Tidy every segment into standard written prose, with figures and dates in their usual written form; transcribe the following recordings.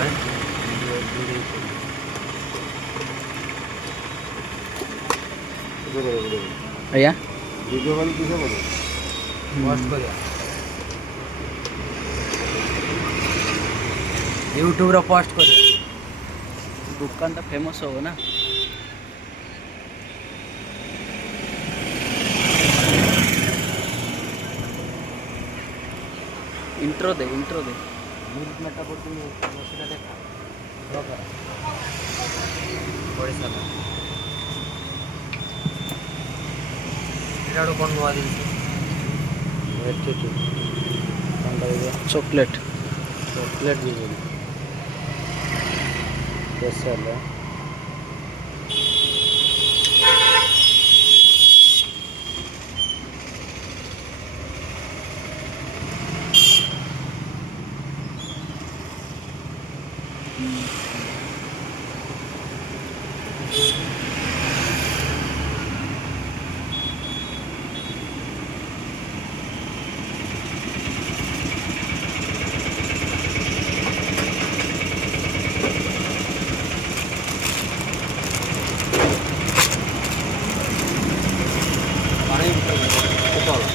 है ଆଜ୍ଞା video call किसे बोलो पोस्ट करिया यूट्यूब रे पोस्ट करिया दुकान टा फेमस होगा ना। इंट्रो दे मिल्क मेटा पड़ती मछली देखा ब्लॉगर ओडिशा में इराडो कौन हुआ दिन एटीट्यूड चॉकलेट चॉकलेट भी बोली स्पेशल है पानी उतारो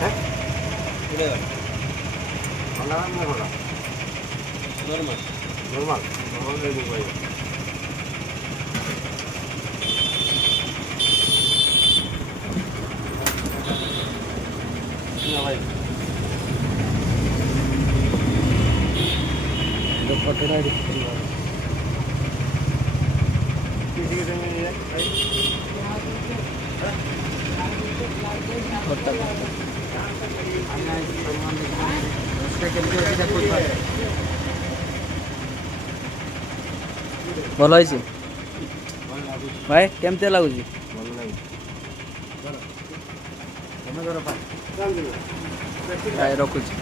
हैं भला ना भला नॉर्मल नॉर्मल नॉर्मल ले भाई ना भाई तो फोटो ना किसी के में ये भाई ଭଲ ହେଇଛି ଭାଇ କେମିତି ଲାଗୁଛି? ଭାଇ ରଖୁଛି।